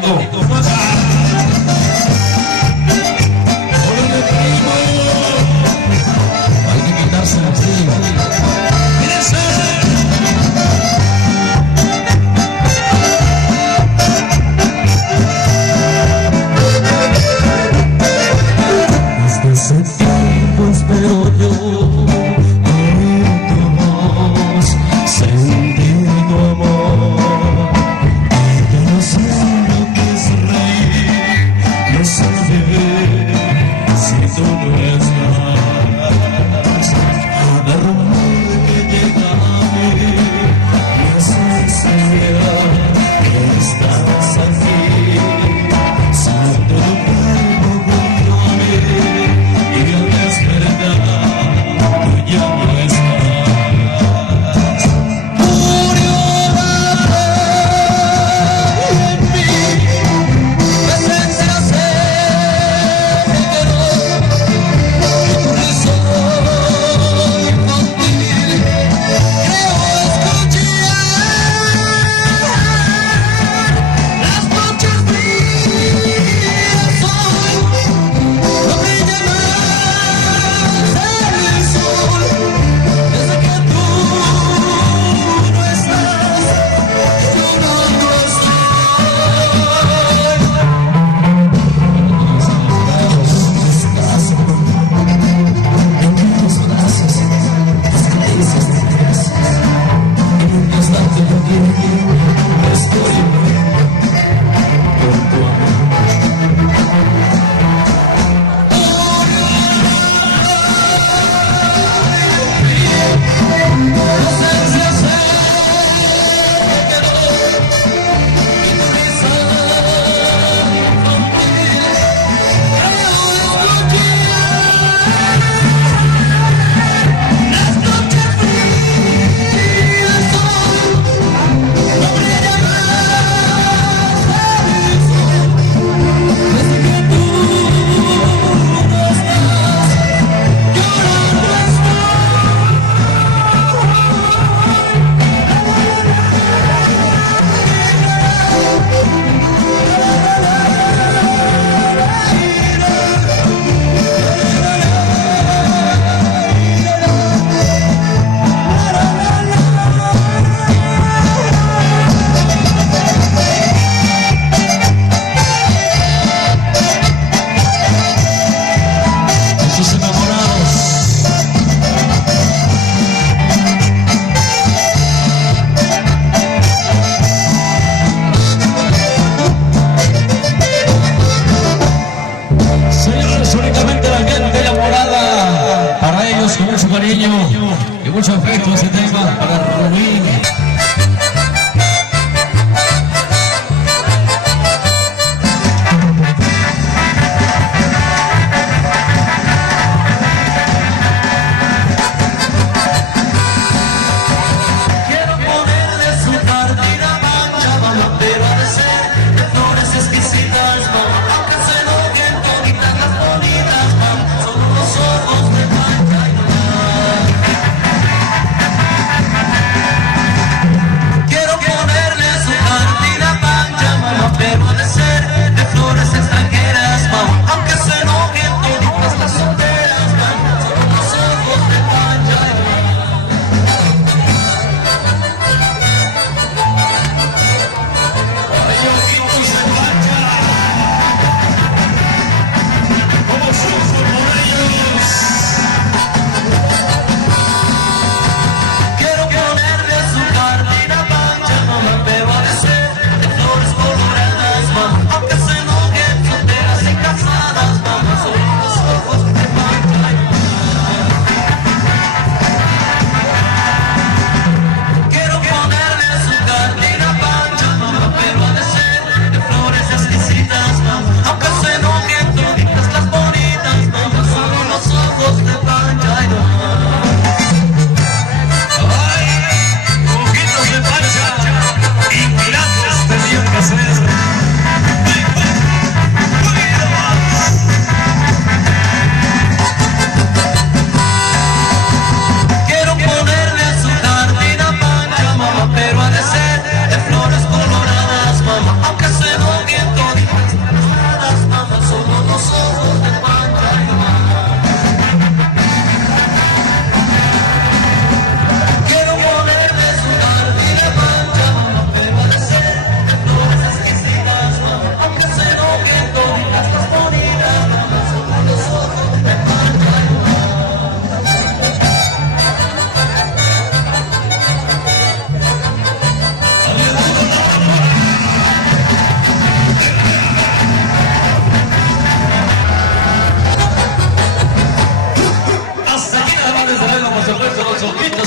valiendo. Hay que quitarse la fría. Desde ese tiempo espero yo juntos sentir tu amor, que no sé lo que es reír, no sé si tú no estás. Cada rumor que llega a mí me hace saber que estás aquí. Siento tu cuerpo junto a mí y al despertar tú ya no estás. Murió en mí, tu esencia se quedó y tu risa infantil creo escuchar las noches frías hoy, no brilla más el sol desde que tú no estás, yo no estoy. Estás en tus brazos, tus caricias negras, y en un instante yo quiero estoy con tu amor. Tu esencia se quedó y tu risa infantil creo escuchar las noches frías hoy, no brilla más el sol desde que tú no estás, llorando estoy. Sus enamorados. Señores, únicamente la gente enamorada, para ellos con mucho cariño y mucho afecto ese tema para Rubín. Quiero ponerle su partida mancha, bandera de ser de flores exquisitas, no, aunque se enojen toditas las bonitas, man, son los ojos de mancha y no.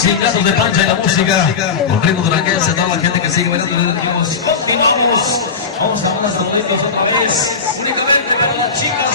Singatos de Pancha y la música, con ritmo duranguense, toda la gente que sigue bailando, continuamos, vamos a dar unas saluditos otra vez, únicamente para las chicas.